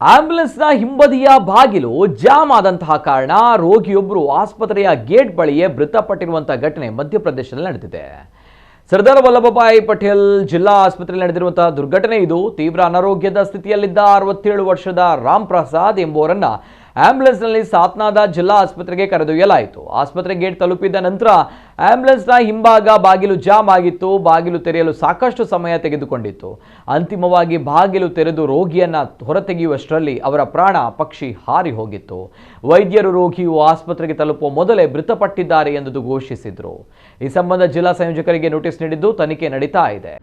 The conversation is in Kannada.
ಆಂಬ್ಯುಲೆನ್ಸ್ನ ಹಿಂಬದಿಯ ಬಾಗಿಲು ಜಾಮ್ ಆದಂತಹ ಕಾರಣ ರೋಗಿಯೊಬ್ಬರು ಆಸ್ಪತ್ರೆಯ ಗೇಟ್ ಬಳಿಯೇ ಮೃತಪಟ್ಟಿರುವಂತಹ ಘಟನೆ ಮಧ್ಯಪ್ರದೇಶದಲ್ಲಿ ನಡೆದಿದೆ. ಸರ್ದಾರ್ ವಲ್ಲಭಭಾಯಿ ಪಟೇಲ್ ಜಿಲ್ಲಾ ಆಸ್ಪತ್ರೆಯಲ್ಲಿ ನಡೆದಿರುವಂತಹ ದುರ್ಘಟನೆ ಇದು. ತೀವ್ರ ಅನಾರೋಗ್ಯದ ಸ್ಥಿತಿಯಲ್ಲಿದ್ದ 67 ವರ್ಷದ ರಾಮ್ ಪ್ರಸಾದ್ ಎಂಬುವರನ್ನ ಆಂಬ್ಯುಲೆನ್ಸ್ನಲ್ಲಿ ಸಾತ್ನಾದ ಜಿಲ್ಲಾ ಆಸ್ಪತ್ರೆಗೆ ಕರೆದೊಯ್ಯಲಾಯಿತು. ಆಸ್ಪತ್ರೆ ಗೇಟ್ ತಲುಪಿದ ನಂತರ ಆಂಬ್ಯುಲೆನ್ಸ್ನ ಹಿಂಭಾಗ ಬಾಗಿಲು ಜಾಮ್ ಆಗಿತ್ತು. ಬಾಗಿಲು ತೆರೆಯಲು ಸಾಕಷ್ಟು ಸಮಯ ತೆಗೆದುಕೊಂಡಿತ್ತು. ಅಂತಿಮವಾಗಿ ಬಾಗಿಲು ತೆರೆದು ರೋಗಿಯನ್ನ ಹೊರತೆಗೆಯುವಷ್ಟರಲ್ಲಿ ಅವರ ಪ್ರಾಣ ಪಕ್ಷಿ ಹಾರಿ ಹೋಗಿತ್ತು. ವೈದ್ಯರು ರೋಗಿಯು ಆಸ್ಪತ್ರೆಗೆ ತಲುಪುವ ಮೊದಲೇ ಮೃತಪಟ್ಟಿದ್ದಾರೆ ಎಂದು ಘೋಷಿಸಿದರು. ಈ ಸಂಬಂಧ ಜಿಲ್ಲಾ ಸಂಯೋಜಕರಿಗೆ ನೋಟಿಸ್ ನೀಡಿದ್ದು ತನಿಖೆ ನಡೀತಾ ಇದೆ.